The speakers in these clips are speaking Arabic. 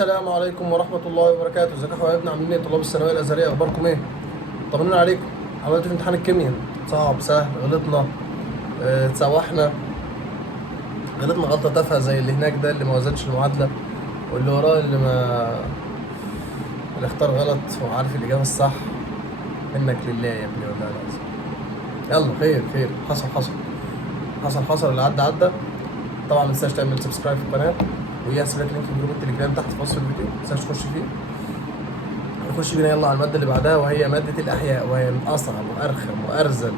السلام عليكم ورحمة الله وبركاته، ازيكم يا حبايبنا؟ عاملين ايه طلاب الثانوية الأزهرية؟ أخباركم ايه؟ طمنونا عليكم. عملتوا في امتحان الكيمياء؟ صعب سهل؟ غلطنا؟ اتسوحنا؟ غلطنا غلطة تافهة زي اللي هناك ده اللي ما وزنش المعادلة، واللي وراه اللي اختار غلط وعارف الإجابة الصح. منك لله يا ابني والله العظيم. يلا خير خير، حصل اللي عدى عدى. طبعا ما تنساش تعمل سبسكرايب في القناة، وياسر لك لينك في جروب التليجرام تحت في وصف الفيديو، ما تنساش تخش فيه. نخش بينا يلا على المادة اللي بعدها، وهي مادة الأحياء، وهي من أصعب وأرخم وأرزل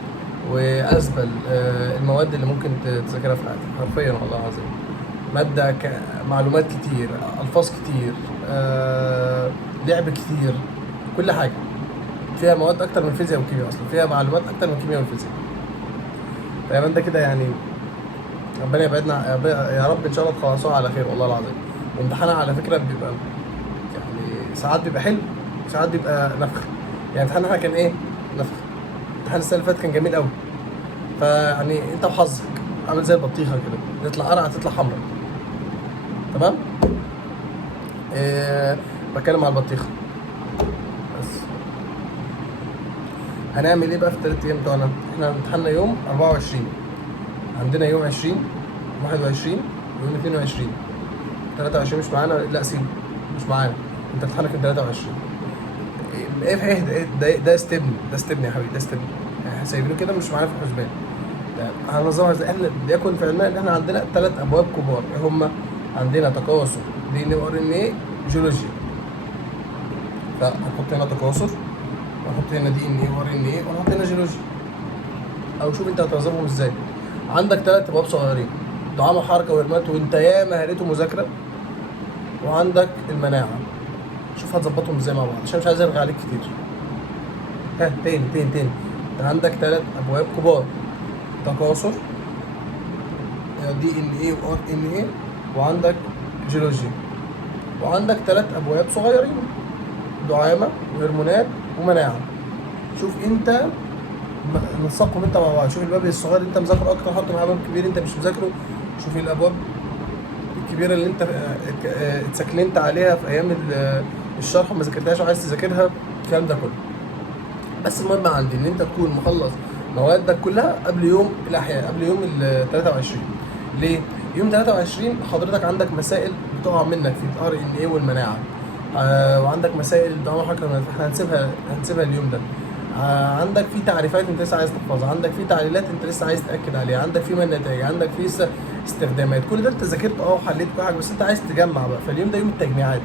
وأزبل المواد اللي ممكن تذاكرها في حياتك حرفيا والله العظيم. مادة معلومات كتير، ألفاظ كتير، لعب كتير، كل حاجة فيها مواد أكتر من الفيزياء والكيمياء، أصلا فيها معلومات أكتر من الكيمياء والفيزياء. فهي مادة كده يعني ربنا يبعدنا يا رب إن شاء الله تخلصوها على خير والله العظيم. وامتحانها على فكرة بيبقى يعني ساعات بيبقى حلو، ساعات بيبقى نفخ. يعني امتحاننا كان ايه؟ نفخ. امتحان السنه اللي فاتت كان جميل قوي، فيعني انت وحظك عامل زي البطيخه كده، تطلع قرعه تطلع حمرا. تمام؟ بتكلم على البطيخه. بس هنعمل ايه بقى في الثلاث ايام بتوعنا؟ احنا امتحاننا يوم 24، عندنا يوم 20، 21، ويوم 22. 23 مش معانا؟ لا سيب، مش معانا. انت امتحانك يوم 23. ده استبن يا حبيبي، ده استبن. يعني سايبينه كده مش معانا في الحسبان. هننظمها ازاي؟ احنا ليكن في علمنا ان احنا عندنا 3 ابواب كبار، هم عندنا تكاثر، دي ان وار ان ايه، جيولوجيا. فهنحط هنا تكاثر، ونحط هنا دي ان ايه وار ان ايه، ونحط هنا جيولوجيا. او شوف انت هتنظمهم ازاي. عندك 3 ابواب صغيرين، دعامه وحركه وهرمونات، وانت يا مهارته مذاكره. وعندك المناعه، شوف هتظبطهم ازاي مع بعض عشان مش عايز ارغي عليك كتير. ها تاني. انت عندك 3 ابواب كبار، تكاثر، دي ان ايه وار ان ايه، وعندك جيولوجيا. وعندك 3 ابواب صغيرين، دعامه وهرمونات ومناعه. شوف انت نسقهم انت مع بعض. شوف الباب الصغير اللي انت مذاكره اكتر حط مع باب كبير انت مش مذاكره. شوف الابواب الكبيره اللي انت اتسكلنت عليها في ايام الشرح وما ذاكرتهاش وعايز تذاكرها، الكلام ده كله. بس المهم عندي ان انت تكون مخلص موادك كلها قبل يوم الاحياء، قبل يوم ال 23. ليه؟ يوم 23 حضرتك عندك مسائل بتقع منك في الار ان ايه والمناعه، وعندك مسائل الدعامه حركه، احنا هنسيبها اليوم ده. عندك في تعريفات انت لسه عايز تحفظها، عندك في تعليلات انت لسه عايز تاكد عليها، عندك في النتائج، عندك في استخدامات. كل ده انت ذاكرته وحليت كل حاجه، بس انت عايز تجمع بقى. فاليوم ده يوم التجميعات،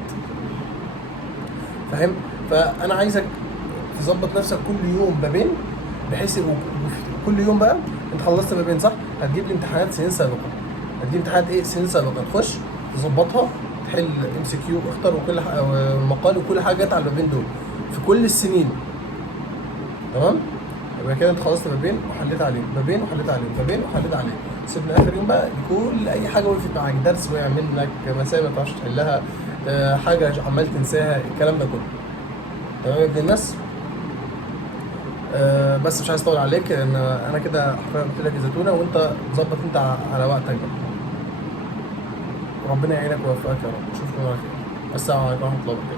فاهم؟ فانا عايزك تظبط نفسك كل يوم بابين، بحيث كل يوم بقى انت خلصت بابين صح، هتجيب لي امتحانات سنين سابقه. هتجيب امتحانات ايه؟ سنين سابقه، تخش تظبطها، تحل ام سي كيو، اختار وكل مقال وكل حاجه جت على البابين دول في كل السنين. تمام؟ يبقى كده انت خلصت بابين وحليت عليهم، بابين وحليت عليهم، بابين وحليت عليهم. سيبنا اخر يوم بقى لكل اي حاجه وقفت معاك، درس وقع منك، مسائل ما تعرفش تحلها، حاجه عمال تنساها، الكلام ده كله. تمام يا ابن الناس؟ بس مش عايز اطول عليك، لان انا كده حرفيا قلت لك الزيتونه، وانت ظبط انت على وقتك بقى. وربنا يعينك ويوفقك يا رب. اشوفكم على خير. السلام عليكم ورحمه الله وبركاته.